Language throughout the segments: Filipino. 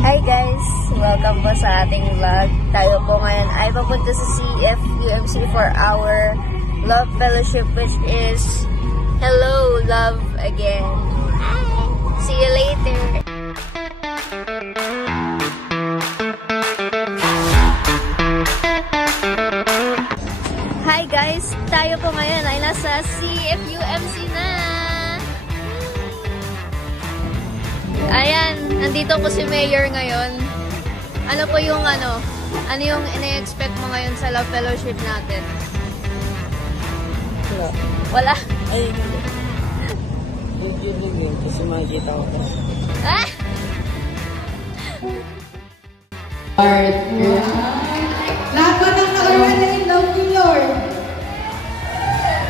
Hi guys! Welcome po sa ating vlog. Tayo po ngayon ay papunta sa CFUMC for our Love Fellowship, which is Hello Love Again. See you later! Hi guys! Tayo po ngayon ay nasa CFUMC na! Ayan, nandito po si Mayor ngayon. Ano po yung ano yung ina-expect mo ngayon sa Love Fellowship natin? Wala? Ay, hindi. Kasi makikita ko pa. Ah! Lahat ba ng nakaraan in love kay Lord?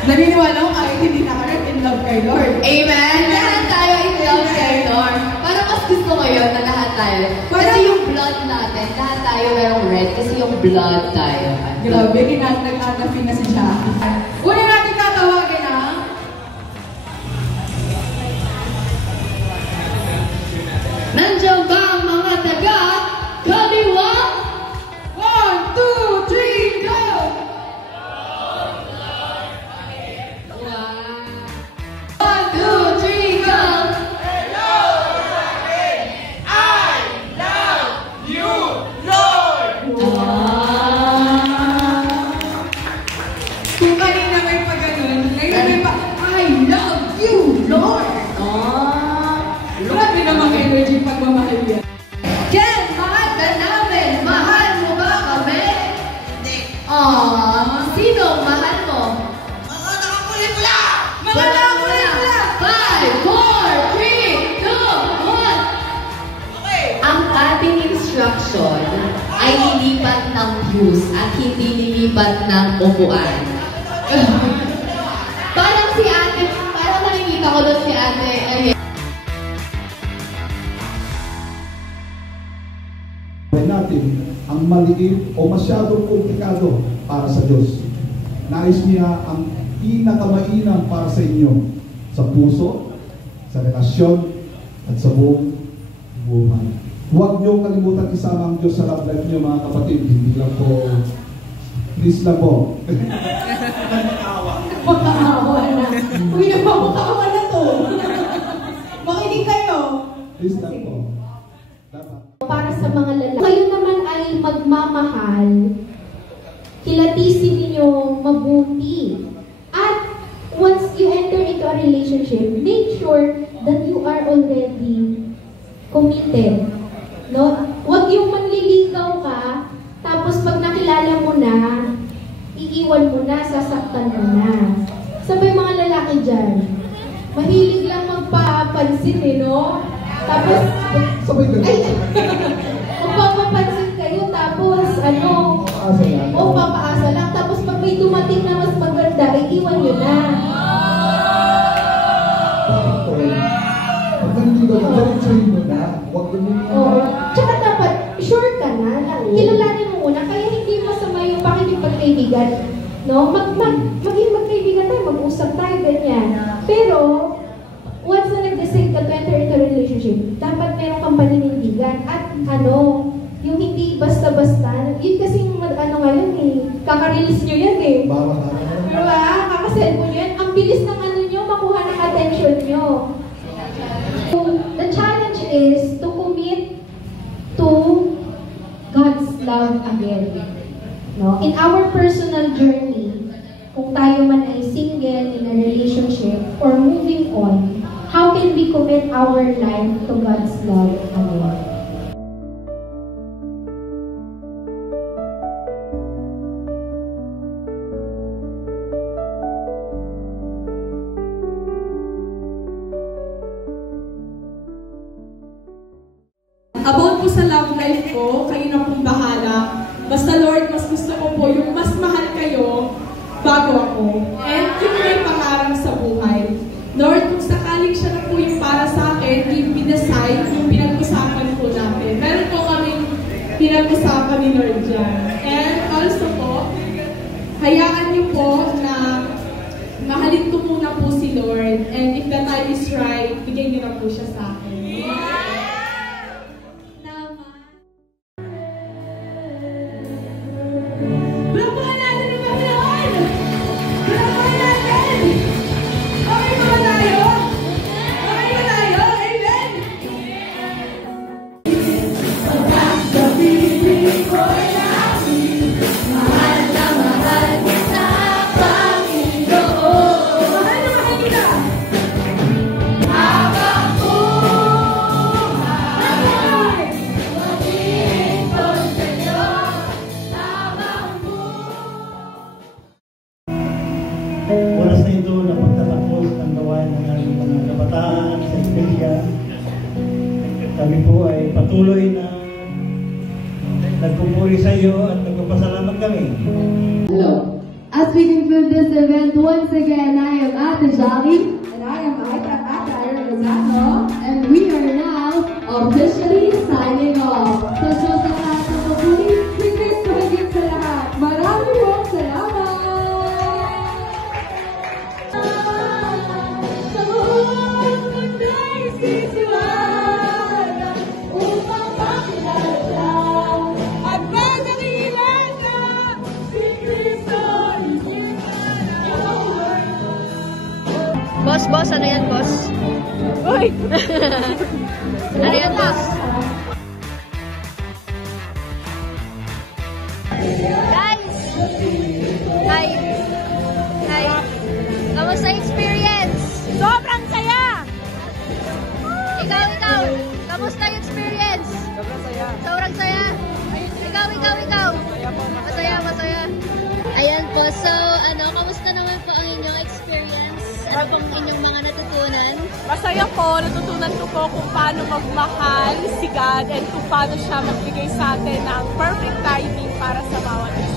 Naniniwala ko kahit hindi nakaraan in love kay Lord. Amen! Lahat tayo in love kay Lord. Parang mas gusto ko yun na lahat tayo. Kasi yung blood natin, lahat tayo merong red kasi yung blood tayo. Grabe, nag-agafin na si Jackie. Una natin tatawagin ha? Nandiyan ba ang mga taga-kaliwa? 1, 2, 3, go! Sino mahal mo? Mga nakakulit-pula! Mga nakakulit-pula! 5, 4, 3, 2, 1! Okay! Ang ating instruction ay lilipat ng views at hindi lilipat ng upuan. Parang si ate, parang nakikita ko doon si ate. Natin ang maliit o masyadong komplikado para sa Diyos. Nais niya ang pinakamainam para sa inyo, sa puso, sa relasyon, at sa buong buhay. Huwag niyong kalimutan isama ang Diyos sa love life niyo, mga kapatid. Hindi lang po, please lang po. Magkakawa na. Uy, nagpapakawa na to. Makinig kayo. Please lang po. Dapat. Para sa mga lalaki. Kayo naman ay magmamahal. Kilatisin ninyo mabuti. At once you enter into a relationship, make sure that you are already committed. No? Huwag yung manliligaw ka, tapos pag nakilala mo na, iiwan mo na, sasaktan mo na. Sabay mga lalaki dyan, mahilig lang magpapansin no? Tapos, sabay ka. ay, magpapapansin kayo, tapos, o papaasa lang, tapos pag may dumating na mas maganda, iiwan nyo na. Pag naniligaw ka, diretsuhin mo na. Huwag ganyan. Tsaka dapat, sure ka na, kilalanin mo muna, kaya hindi masama yung pakikipagkaibigan. No? Maging magkaibigan tayo, mag-usap tayo, ganyan. Pero, once na nag-decide ka to enter into a relationship, dapat meron kang paninindigan at yung hindi basta-basta. Yun kasi ngayon kaka-release nyo yan Bawal na. Diba? Kaka-cellphone yan. Ang bilis ng nyo, makuha ng attention nyo. So, the challenge is to commit to God's love again. No? In our personal journey, kung tayo man ay single, in a relationship, or moving on, how can we commit our life to God's love again? About po sa love life ko, kayo na pong bahala. Basta Lord, mas gusto ko po yung mas mahal kayo bago ako. And yun may pangarap sa buhay. Lord, kung sakaling siya na po yung para sa akin, give me the sign, yung pinag-usapan po natin. Meron po kaming pinag-usapan ni Lord dyan. And also po, hayaan niyo po na mahalin ko muna po si Lord. And if the time is right, bigay niyo na po siya sa akin. Naman. po ay patuloy na nagpupuri sa iyo at nagpapasalamat kami. Hello. As we conclude this event, once again, I am Ate Jolly. And I am Ate Rosano. And we are now officially signing off. Sa Diyos ang lahat ng mabuli, si Cristo higit sa lahat. Maraming pong salamat! Sa buong mundo'y sisiwagan upang makilala siya. At pagdakilan ka, si Cristo higit sa lahat. Boss, ano yan, boss? Uy! Ano yan, boss? Guys! Hi! Hi! Kamusta experience? Sobrang saya! Ikaw! Kamusta yung experience? Sobrang saya. Sobrang saya? Ikaw! Masaya. Ayan po, so kamusta naman po ang inyong experience? Ano pong inyong mga natutunan? Masaya po, natutunan ko po kung paano magmahal si God and kung paano siya magbigay sa atin ng perfect timing para sa bawat isa.